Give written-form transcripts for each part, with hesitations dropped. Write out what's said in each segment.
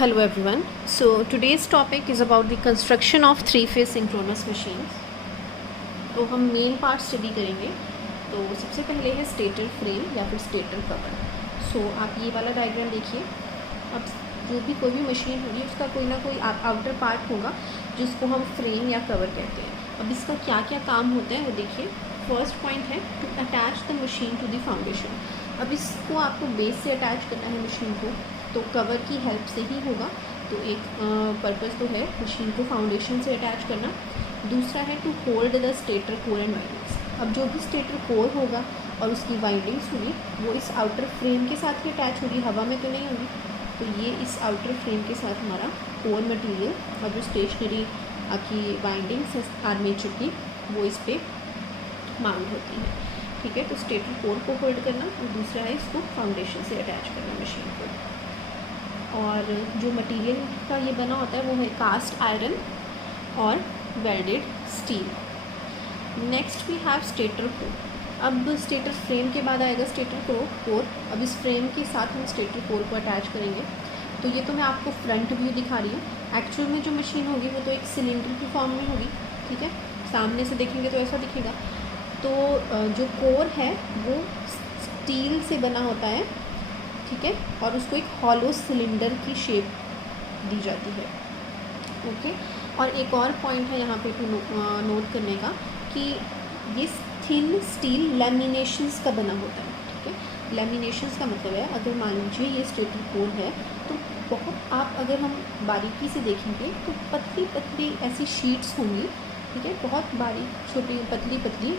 Hello everyone. So today's topic is about the construction of three-phase synchronous machines. तो हम main part study करेंगे. तो सबसे पहले है स्टेटर फ्रेम या फिर स्टेटर कवर. सो आप ये वाला डायग्राम देखिए. अब जो भी कोई भी मशीन होगी उसका कोई ना कोई आउटर पार्ट होगा जिसको हम फ्रेम या कवर कहते हैं. अब इसका क्या क्या काम होता है वो देखिए. फर्स्ट पॉइंट है to attach the machine to the foundation. अब इसको आपको बेस से अटैच करना है मशीन को, तो कवर की हेल्प से ही होगा. तो एक पर्पज़ तो है मशीन को फाउंडेशन से अटैच करना. दूसरा है to hold the stator core and windings. अब जो भी स्टेटर कोर होगा और उसकी वाइंडिंग्स होगी वो इस आउटर फ्रेम के साथ ही अटैच होगी, हवा में तो नहीं होगी. तो ये इस आउटर फ्रेम के साथ हमारा कोर मटेरियल और जो स्टेशनरी आपकी वाइंडिंग्स है आर्मेचर की वो इस पर माउंट होती है. ठीक है. तो स्टेटर कोर को होल्ड करना और दूसरा है इसको फाउंडेशन से अटैच करना मशीन को. और जो मटेरियल का ये बना होता है वो है कास्ट आयरन और welded steel. Next we have stator core. अब स्टेटर फ्रेम के बाद आएगा स्टेटर कोर. अब इस फ्रेम के साथ हम स्टेटर कोर को अटैच करेंगे. तो ये तो मैं आपको फ्रंट व्यू दिखा रही हूँ. एक्चुअल में जो मशीन होगी वो तो एक सिलेंडर की फॉर्म में होगी. ठीक है. सामने से देखेंगे तो ऐसा दिखेगा. तो जो कोर है वो स्टील से बना होता है. ठीक है. और उसको एक हॉलो सिलेंडर की शेप दी जाती है. ओके. और एक और पॉइंट है यहाँ पे नोट करने का कि ये थिन स्टील लैमिनेशंस का बना होता है. ठीक है. लैमिनेशंस का मतलब है अगर मान लीजिए ये स्टेटर कोर है तो बहुत आप अगर हम बारीकी से देखेंगे तो पतली पतली ऐसी शीट्स होंगी. ठीक है. बहुत बारीक छोटी पतली पतली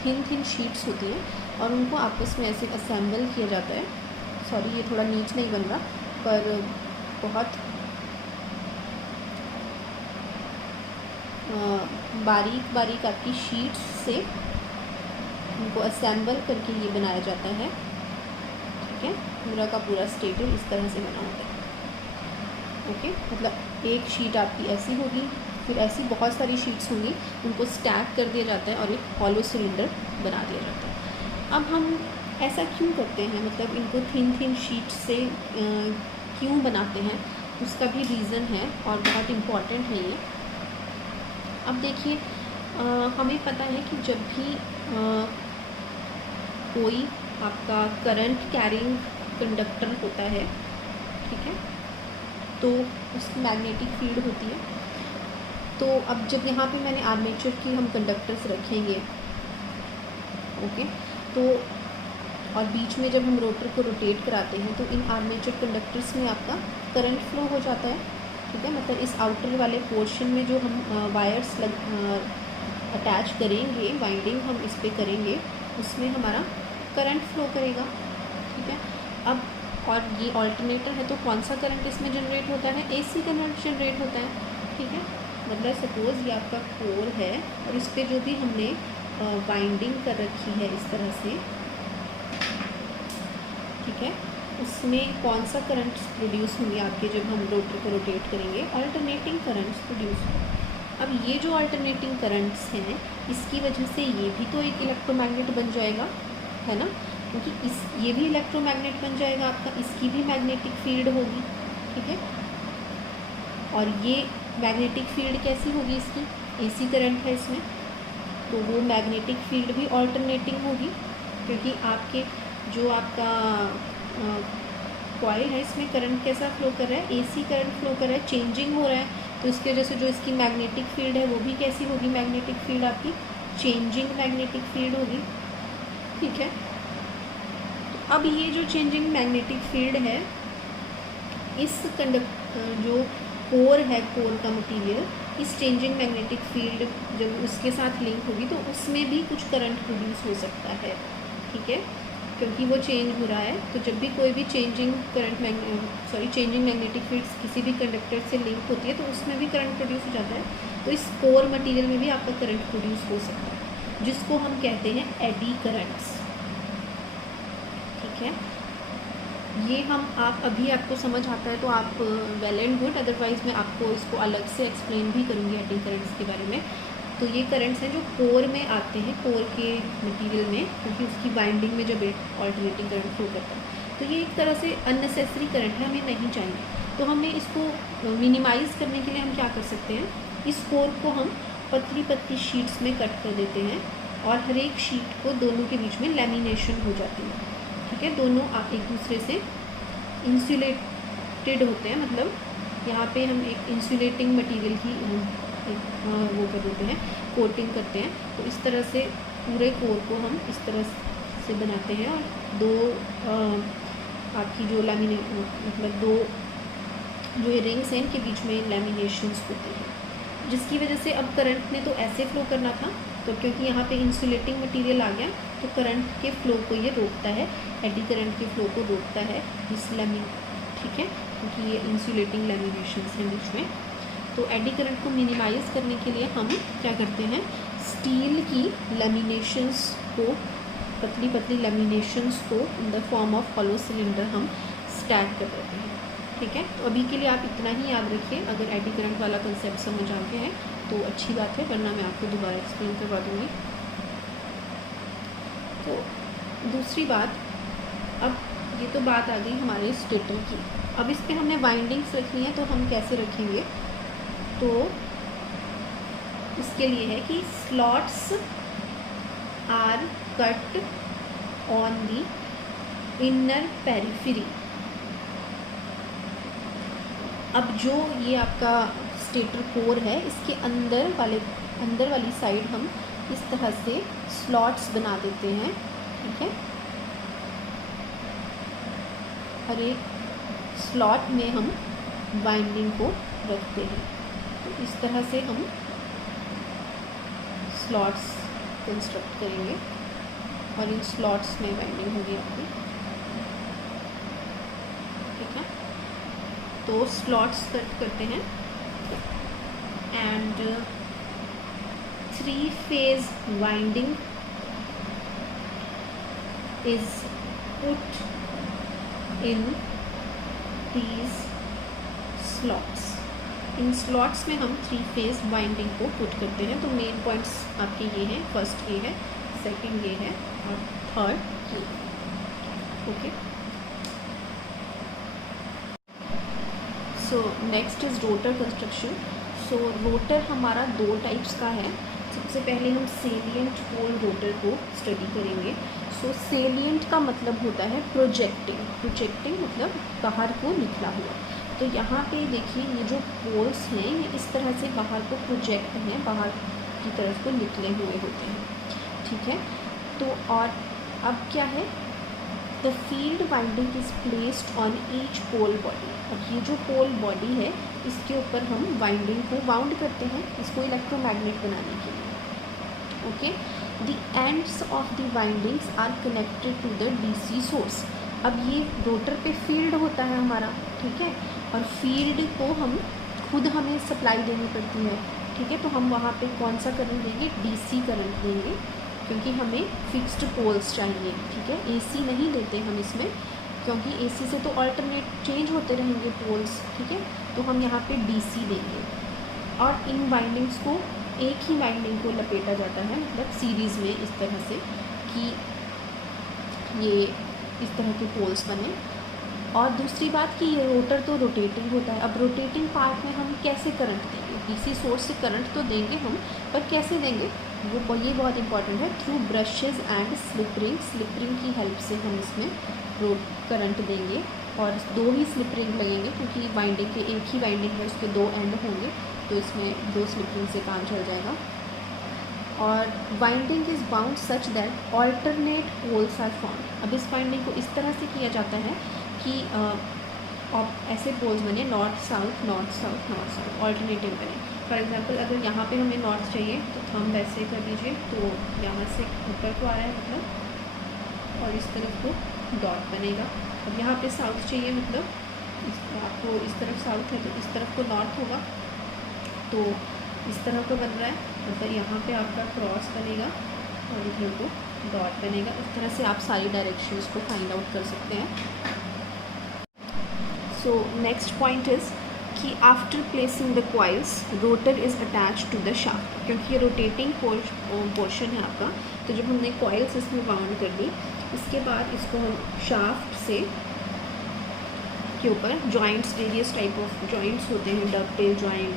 थिन शीट्स होती हैं और उनको आपस में ऐसे असेंबल किया जाता है. सॉरी ये थोड़ा नीच नहीं बन रहा पर बहुत बारीक बारीक आपकी शीट्स से उनको असेंबल करके ये बनाया जाता है. ठीक है. पूरा का पूरा स्टेटर इस तरह से बना होता है. ओके. मतलब एक शीट आपकी ऐसी होगी, फिर ऐसी बहुत सारी शीट्स होंगी, उनको स्टैक कर दिया जाता है और एक हॉलो सिलेंडर बना दिया जाता है. अब हम ऐसा क्यों करते हैं, मतलब इनको थिन शीट्स से क्यों बनाते हैं, उसका भी रीज़न है और बहुत इम्पॉर्टेंट है ये. अब देखिए हमें पता है कि जब भी कोई आपका करंट कैरिंग कंडक्टर होता है, ठीक है, तो उसकी मैग्नेटिक फील्ड होती है. तो अब जब यहाँ पे मैंने आर्मेचर की हम कंडक्टर्स रखेंगे, ओके, तो और बीच में जब हम रोटर को रोटेट कराते हैं तो इन आर्मेचर कंडक्टर्स में आपका करंट फ्लो हो जाता है. ठीक है. मतलब इस आउटर वाले पोर्शन में जो हम वायर्स अटैच करेंगे, वाइंडिंग हम इस पर करेंगे, उसमें हमारा करंट फ्लो करेगा. ठीक है. अब और ये ऑल्टरनेटर है तो कौन सा करंट इसमें जनरेट होता है, एसी करंट जनरेट होता है. ठीक है. मतलब सपोज़ ये आपका कोर है और इस पर जो भी हमने वाइंडिंग कर रखी है इस तरह से, ठीक है, उसमें कौन सा करंट प्रोड्यूस होंगे आपके जब हम रोटर को रोटेट करेंगे, अल्टरनेटिंग करंट्स प्रोड्यूस होंगे. अब ये जो अल्टरनेटिंग करंट्स हैं इसकी वजह से ये भी तो एक इलेक्ट्रोमैग्नेट बन जाएगा, है ना, क्योंकि ये भी इलेक्ट्रोमैग्नेट बन जाएगा आपका, इसकी भी मैग्नेटिक फील्ड होगी. ठीक है. और ये मैग्नेटिक फील्ड कैसी होगी इसकी, एसी करंट है इसमें, तो वो मैग्नेटिक फील्ड भी ऑल्टरनेटिंग होगी क्योंकि आपके जो आपका कॉइल है इसमें करंट कैसा फ्लो कर रहा है, एसी करंट फ्लो कर रहा है, चेंजिंग हो रहा है. तो इसकी वजह से जो इसकी मैग्नेटिक फील्ड है वो भी कैसी होगी, मैग्नेटिक फील्ड आपकी चेंजिंग मैग्नेटिक फील्ड होगी. ठीक है. तो अब ये जो चेंजिंग मैग्नेटिक फील्ड है इस जो कोर है, कोर का मटेरियल, इस चेंजिंग मैग्नेटिक फील्ड जब उसके साथ लिंक होगी तो उसमें भी कुछ करंट प्रोड्यूस हो सकता है. ठीक है. क्योंकि वो चेंज हो रहा है तो जब भी कोई भी चेंजिंग मैग्नेटिक फील्ड्स किसी भी कंडक्टर से लिंक होती है तो उसमें भी करंट प्रोड्यूस हो जाता है. तो इस कोर मटेरियल में भी आपका करंट प्रोड्यूस हो सकता है जिसको हम कहते हैं एडी करंट्स. ठीक है. ये हम आप अभी आपको समझ आता है तो आप वेल एंड गुड, अदरवाइज़ मैं आपको इसको अलग से एक्सप्लेन भी करूँगी एडी करंट्स के बारे में. तो ये करंट्स हैं जो कोर में आते हैं, कोर के मटेरियल में, क्योंकि उसकी बाइंडिंग में जब एक ऑल्टरनेटिंग करंट फ्लो करता है. तो ये एक तरह से अननेसेसरी करंट है, हमें नहीं चाहिए। तो हमें इसको मिनिमाइज़ करने के लिए हम क्या कर सकते हैं, इस कोर को हम पतली पतली शीट्स में कट कर देते हैं और हर एक शीट को दोनों के बीच में लेमिनेशन हो जाती है, ठीक है। दोनों एक दूसरे से इंसुलेटेड होते हैं, मतलब यहाँ पे हम एक इंसुलेटिंग मटेरियल की वो कर देते हैं, कोटिंग करते हैं। तो इस तरह से पूरे कोर को हम इस तरह से बनाते हैं और दो आपकी जो मतलब दो जो ये रिंग्स हैं इनके बीच में लेमिनेशंस होती हैं, जिसकी वजह से अब करंट ने तो ऐसे फ्लो करना था, तो क्योंकि यहाँ पे इंसुलेटिंग मटेरियल आ गया तो करंट के फ्लो को ये रोकता है, एडी करंट के फ्लो को रोकता है इस ठीक है, क्योंकि ये इंसुलेटिंग लेमिनेशंस हैं बीच में। तो एडी करंट को मिनिमाइज़ करने के लिए हम क्या करते हैं, स्टील की लेमिनेशंस को, पतली पतली लेमिनेशंस को in the form of hollow cylinder हम स्टैक कर देते हैं, ठीक है। तो अभी के लिए आप इतना ही याद रखिए, अगर एडी करंट वाला कंसेप्ट समझ आ गया है तो अच्छी बात है, वरना मैं आपको दोबारा एक्सप्लेन करवा दूँगी। तो दूसरी बात, अब ये तो बात आ गई हमारे स्टेटर की, अब इस पर हमें वाइंडिंग्स रखनी है, तो हम कैसे रखेंगे, तो इसके लिए है कि slots are cut on the inner periphery. अब जो ये आपका स्टेटर कोर है, इसके अंदर वाली साइड हम इस तरह से स्लॉट्स बना देते हैं, ठीक है। हर एक स्लॉट में हम वाइंडिंग को रखते हैं, तो इस तरह से हम स्लॉट्स कंस्ट्रक्ट करेंगे और इन स्लॉट्स में वाइंडिंग होगी आपकी, ठीक है। तो स्लॉट्स कट करते हैं and 3-phase winding is put in these slots. In slots में हम 3-phase वाइंडिंग को पुट करते हैं। तो मेन पॉइंट्स आपके ये हैं, फर्स्ट ये है, सेकंड ये है और थर्ड ये, okay. So next is rotor construction. So rotor हमारा दो टाइप्स का है। सबसे पहले हम सेलिएंट पोल रोटर को स्टडी करेंगे। सो सेलिएंट का मतलब होता है प्रोजेक्टिंग मतलब बाहर को निकला हुआ। तो यहाँ पे देखिए ये जो पोल्स हैं ये इस तरह से बाहर को प्रोजेक्ट हैं, बाहर की तरफ को निकले हुए होते हैं, ठीक है। तो और अब क्या है, the field winding is placed on each pole body. अब ये जो पोल बॉडी है इसके ऊपर हम वाइंडिंग को वाउंड करते हैं, इसको इलेक्ट्रोमैग्नेट बनाने के लिए, okay. The ends of the windings are connected to the DC source. अब ये रोटर पे फील्ड होता है हमारा, ठीक है, और फील्ड को हमें सप्लाई देनी पड़ती है, ठीक है। तो हम वहाँ पे कौन सा करंट देंगे, डीसी करंट देंगे, क्योंकि हमें फिक्स्ड पोल्स चाहिए, ठीक है। एसी नहीं देते हम इसमें, क्योंकि एसी से तो अल्टरनेट चेंज होते रहेंगे पोल्स, ठीक है। तो हम यहाँ पे डीसी देंगे और इन वाइंडिंग्स को एक ही वाइंडिंग को लपेटा जाता है, मतलब सीरीज़ में इस तरह से कि ये इस तरह के पोल्स बने। और दूसरी बात कि ये रोटर तो रोटेटिंग होता है। अब रोटेटिंग पार्ट में हम कैसे करंट देंगे, डीसी सोर्स से करंट तो देंगे हम, पर कैसे देंगे वो ये बहुत इंपॉर्टेंट है। Through brushes and slip ring की हेल्प से हम इसमें करंट देंगे और दो ही स्लिप रिंग लगेंगे, क्योंकि वाइंडिंग के एक ही वाइंडिंग है, उसके दो एंड होंगे, तो इसमें दो स्लिप रिंग से काम चल जाएगा। और winding is bound such that alternate poles are form. अब इस वाइंडिंग को इस तरह से किया जाता है कि ऐसे पोल्स बने नॉर्थ साउथ ऑल्टरनेटिव बने। फॉर एग्जांपल अगर यहाँ पे हमें नॉर्थ चाहिए तो थंब ऐसे कर लीजिए, तो यहाँ से ऊपर को आ रहा है मतलब, और इस तरफ को डॉट बनेगा। अब यहाँ पे साउथ चाहिए, मतलब आपको इस तरफ साउथ है तो इस तरफ को नॉर्थ होगा, तो इस तरह को बन रहा है, और फिर यहाँ पे आपका क्रॉस बनेगा और इधर को डॉट बनेगा। इस तरह से आप सारी डायरेक्शंस को फाइंड आउट कर सकते हैं। सो नेक्स्ट पॉइंट इज़ कि after placing the coils rotor is attach to the shaft. क्योंकि ये रोटेटिंग पोर्शन है आपका, तो जब हमने कॉइल्स इसमें बाउंड कर दी, इसके बाद इसको हम शाफ्ट से के ऊपर joints, various type of joints होते हैं, डबटेल जॉइंट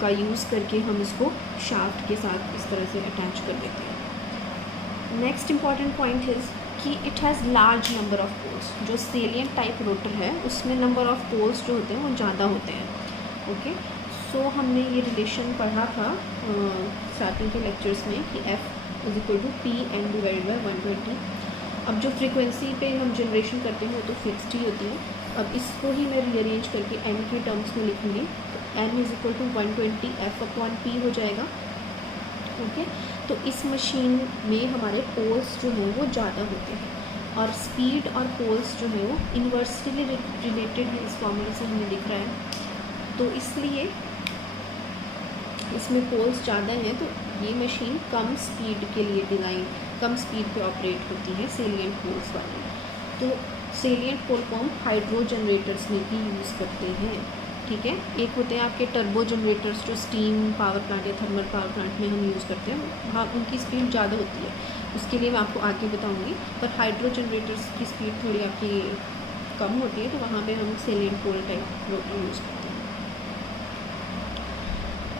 का यूज़ करके हम इसको शाफ्ट के साथ इस तरह से अटैच कर देते हैं। नेक्स्ट इम्पॉर्टेंट पॉइंट इज़ कि it has large number of poles. जो सेलियंट टाइप रोटर है उसमें नंबर ऑफ पोल्स जो होते हैं वो ज़्यादा होते हैं। ओके, सो हमने ये रिलेशन पढ़ा था स्टार्टिंग के लेक्चर्स में कि F is equal to P/N divided by 120। अब जो फ्रीक्वेंसी पे हम जनरेशन करते हैं वो तो फिक्स्ड ही होती है। अब इसको ही मैं रीअरेंज करके n के टर्म्स में लिखूँगी, तो n is equal to 120 F/P हो जाएगा। ओके, तो इस मशीन में हमारे पोल्स जो हैं वो ज़्यादा होते हैं और स्पीड और पोल्स जो है वो इन्वर्सली रिलेटेड है, इस फॉर्मूले से हमें दिख रहा है। तो इसलिए इसमें पोल्स ज़्यादा हैं तो ये मशीन कम स्पीड के लिए डिज़ाइन, कम स्पीड पे ऑपरेट होती है सेलियंट पोल्स वाली। तो सेलियंट पोल को हम हाइड्रो जनरेटर्स में भी यूज़ करते हैं। ठीक है, एक होते हैं आपके टर्बो जनरेटर्स जो स्टीम पावर प्लांट या थर्मल पावर प्लांट में हम यूज़ करते हैं, हाँ उनकी स्पीड ज़्यादा होती है, उसके लिए मैं आपको आगे बताऊंगी। पर हाइड्रो जनरेटर्स की स्पीड थोड़ी आपकी कम होती है, तो वहाँ पे हम सेलियंट पोल टाइप रोटर यूज़ करते हैं।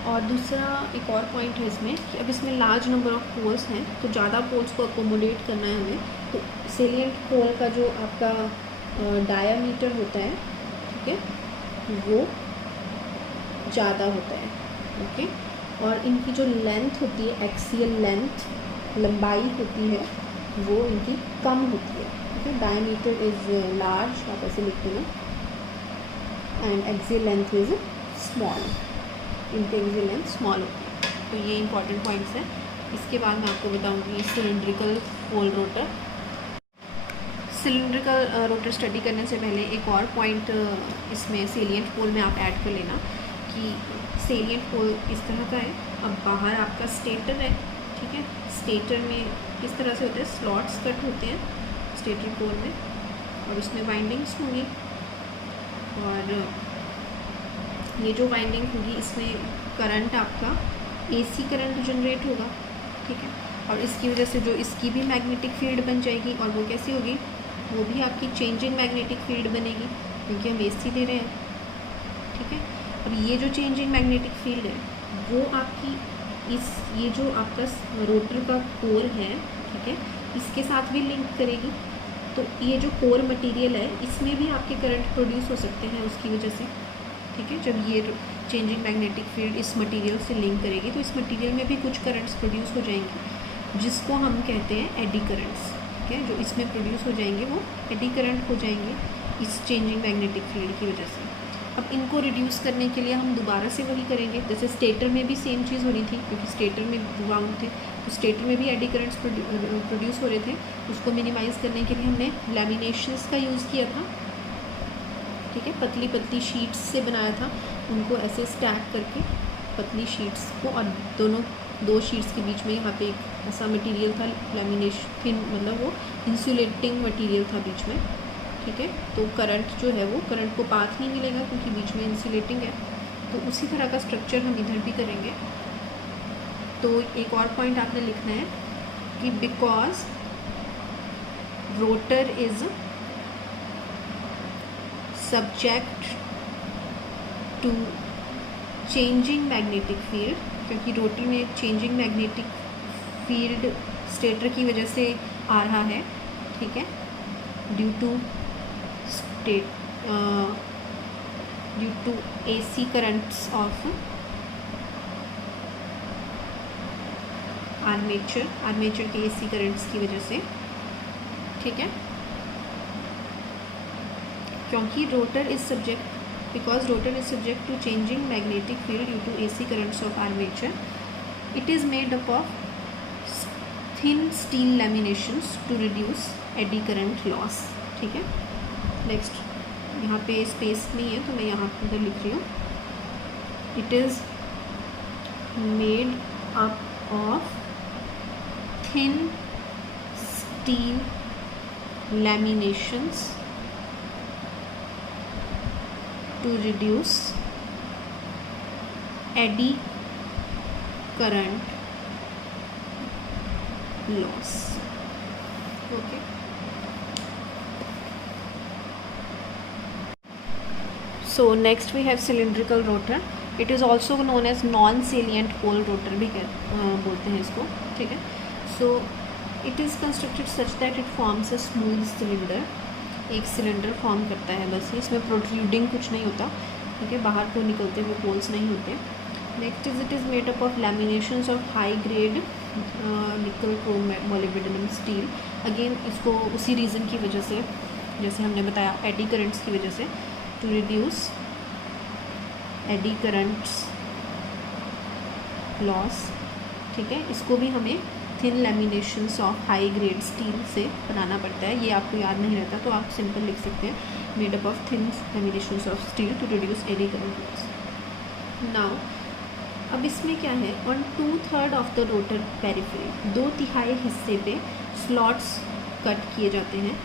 और दूसरा एक और पॉइंट है इसमें कि अब इसमें लार्ज नंबर ऑफ पोल्स हैं, तो ज़्यादा पोल्स को अकोमोडेट करना है हमें, तो सेलियंट पोल का जो आपका डायामीटर होता है, ठीक है, वो ज़्यादा होता है। ओके, और इनकी जो लेंथ होती है, एक्सियल लेंथ, लंबाई होती है, वो इनकी कम होती है। ठीक है, डायमीटर इज़ लार्ज, आप ऐसे लिखते हैं, and axial length is small, इनकी एक्सियल लेंथ स्मॉल होती है। तो ये इंपॉर्टेंट पॉइंट्स हैं। इसके बाद मैं आपको बताऊँगी cylindrical pole rotor. Cylindrical rotor study करने से पहले एक और पॉइंट इसमें सेलियंट पोल में आप ऐड कर लेना कि सेलियंट पोल इस तरह का है। अब बाहर आपका स्टेटर है, ठीक है, स्टेटर में किस तरह से होते हैं, स्लॉट्स कट होते हैं स्टेटर पोल में, और उसमें वाइंडिंग्स होंगी, और ये जो वाइंडिंग होगी इसमें करंट आपका AC करंट जनरेट होगा। ठीक है, और इसकी वजह से जो इसकी भी मैग्नेटिक फील्ड बन जाएगी, और वो कैसी होगी, वो भी आपकी चेंजिंग मैग्नेटिक फील्ड बनेगी, क्योंकि हम AC दे रहे हैं। ठीक है, और ये जो चेंजिंग मैग्नेटिक फील्ड है वो आपकी ये जो आपका रोटर का कोर है, ठीक है, इसके साथ भी लिंक करेगी। तो ये जो कोर मटेरियल है इसमें भी आपके करंट प्रोड्यूस हो सकते हैं उसकी वजह से। ठीक है, जब ये चेंजिंग मैग्नेटिक फील्ड इस मटेरियल से लिंक करेगी तो इस मटेरियल में भी कुछ करंट्स प्रोड्यूस हो जाएंगे, जिसको हम कहते हैं एडी करंट्स। ठीक है, जो इसमें प्रोड्यूस हो जाएंगे वो एडी करंट हो जाएंगे इस चेंजिंग मैग्नेटिक फील्ड की वजह से। अब इनको रिड्यूस करने के लिए हम दोबारा से वही करेंगे, जैसे स्टेटर में भी सेम चीज़ हो रही थी, क्योंकि स्टेटर में ग्राउंड थे, तो स्टेटर में भी एडी करंट्स प्रोड्यूस हो रहे थे। उसको मिनिमाइज़ करने के लिए हमने लैमिनेशंस का यूज़ किया था। ठीक है, पतली पतली शीट्स से बनाया था, उनको ऐसे स्टैक करके पतली शीट्स को, और दो शीट्स के बीच में यहाँ पे एक ऐसा मटेरियल था, लैमिनेशन थिन, मतलब वो इंसुलेटिंग मटेरियल था बीच में। ठीक है, तो करंट जो है वो करंट को पाथ नहीं मिलेगा क्योंकि बीच में इंसुलेटिंग है। तो उसी तरह का स्ट्रक्चर हम इधर भी करेंगे। तो एक और पॉइंट आपने लिखना है कि because rotor is subject to changing magnetic field, क्योंकि रोटर में चेंजिंग मैग्नेटिक फील्ड स्टेटर की वजह से आ रहा है। ठीक है, due to AC currents of armature के AC करंट्स की वजह से। ठीक है, क्योंकि rotor is subject because rotor is subject to changing magnetic field due to AC currents of armature, it is made up of thin steel laminations to reduce eddy current loss. ठीक है, next यहाँ पे space नहीं है तो मैं यहाँ पर लिख रही हूँ, it is made up of thin steel laminations to reduce eddy current loss. Okay, so next we have cylindrical rotor. It is also known as non salient pole rotor भी बोलते हैं इसको. ठीक है. So it is constructed such that it forms a smooth cylinder. एक cylinder form करता है बस. इसमें प्रोट्रूडिंग कुछ नहीं होता. ठीक है. बाहर को निकलते हुए पोल्स नहीं होते. Next is it is made up of लैमिनेशंस of high grade निकल क्रोम मोलिब्डेनम स्टील. अगेन इसको उसी रीज़न की वजह से, जैसे हमने बताया, एडी करंट्स की वजह से, to reduce eddy currents loss. ठीक है. इसको भी हमें thin laminations of high grade steel से बनाना पड़ता है. ये आपको याद नहीं रहता तो आप सिंपल लिख सकते हैं, made up of thin laminations of steel to reduce eddy current loss. Now अब इसमें क्या है, on 2/3 of the rotor periphery, 2/3 हिस्से पे स्लॉट्स कट किए जाते हैं.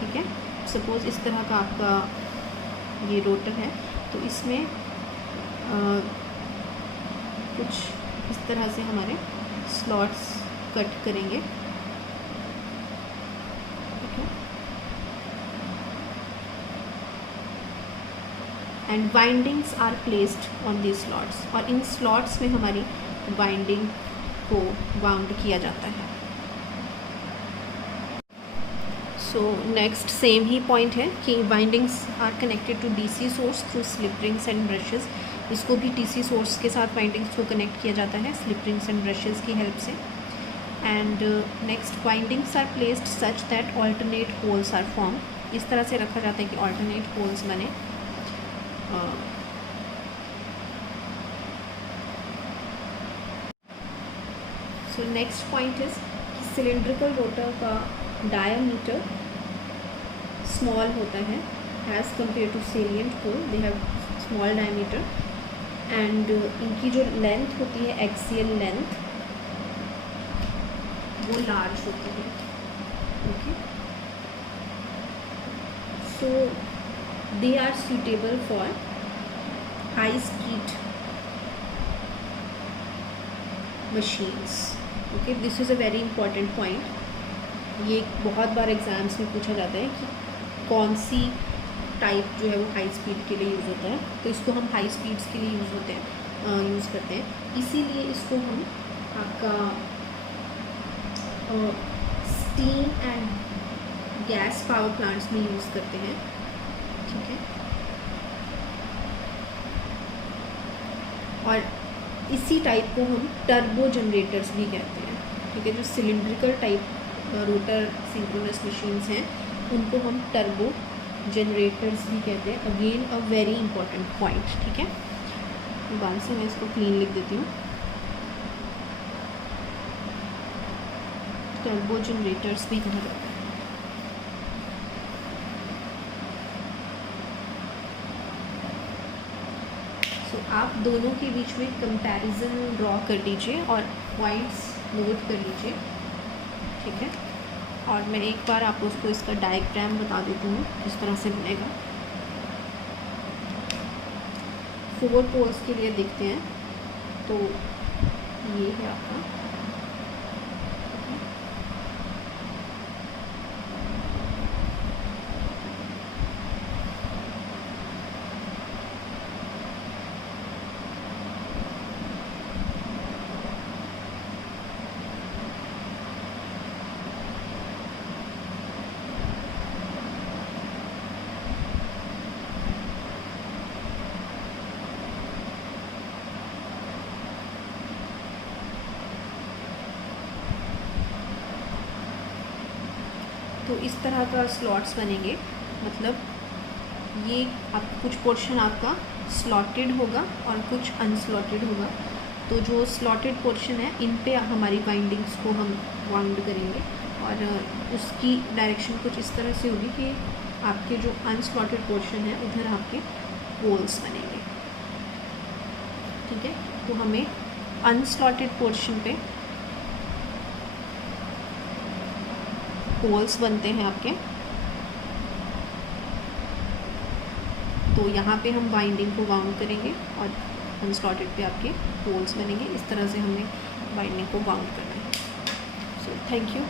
ठीक है. सपोज़ इस तरह का आपका ये रोटर है तो इसमें कुछ इस तरह से हमारे स्लॉट्स कट करेंगे. ठीक है. And windings are placed on the slots. और इन स्लॉट्स में हमारी वाइंडिंग को वाउंड किया जाता है. सो नेक्स्ट सेम ही पॉइंट है कि windings are connected to DC source through slip rings and brushes. इसको भी डीसी सोर्स के साथ वाइंडिंग्स को कनेक्ट किया जाता है स्लिप रिंग्स एंड ब्रशेस की हेल्प से. And next windings are placed such that alternate poles are form. इस तरह से रखा जाता है कि ऑल्टरनेट पोल्स बने. सो नेक्स्ट पॉइंट इज कि सिलेंड्रिकल रोटर का डायामीटर स्मॉल होता है as compare to salient pole. They have small diameter. And इनकी जो लेंथ होती है, एक्सियल लेंथ, वो लार्ज होती है. Okay. So they are suitable for high speed machines. Okay. This is a very important point. ये बहुत बार एग्ज़ाम्स में पूछा जाता है कि कौन सी टाइप जो है वो हाई स्पीड के लिए यूज़ होता है. तो इसको हम हाई स्पीड्स के लिए यूज़ करते हैं. इसीलिए इसको हम आपका steam and gas power plants में यूज़ करते हैं. ठीक है. और इसी टाइप को हम टर्बो जनरेटर्स भी कहते हैं. ठीक है. जो cylindrical type rotor synchronous machines हैं उनको हम टर्बो जनरेटर्स भी कहते हैं. Again a very important point. ठीक है. दोबारा से मैं इसको क्लीन लिख देती हूँ. टर्बो जनरेटर्स भी कहा जाता है. सो आप दोनों के बीच में कंपैरिजन ड्रॉ कर लीजिए और पॉइंट्स नोट कर लीजिए. ठीक है. और मैं एक बार आप उसको इसका डायग्राम बता देती हूँ किस तरह से बनेगा. 4 पोल्स के लिए देखते हैं. तो ये है आपका. तो इस तरह का स्लॉट्स बनेंगे. मतलब ये आप कुछ पोर्शन आपका स्लॉटेड होगा और कुछ अनस्लॉटेड होगा. तो जो स्लॉटेड पोर्शन है इन पे हमारी वाइंडिंग्स को हम वाउंड करेंगे और उसकी डायरेक्शन कुछ इस तरह से होगी कि आपके जो अनस्लॉटेड पोर्शन है उधर आपके पोल्स बनेंगे. ठीक है. तो हमें अनस्लॉटेड पोर्शन पे पोल्स बनते हैं आपके. तो यहाँ पे हम वाइंडिंग को वाउंड करेंगे और अनस्लॉटेड पे आपके पोल्स बनेंगे. इस तरह से हमें वाइंडिंग को वाउंड करना है. So thank you.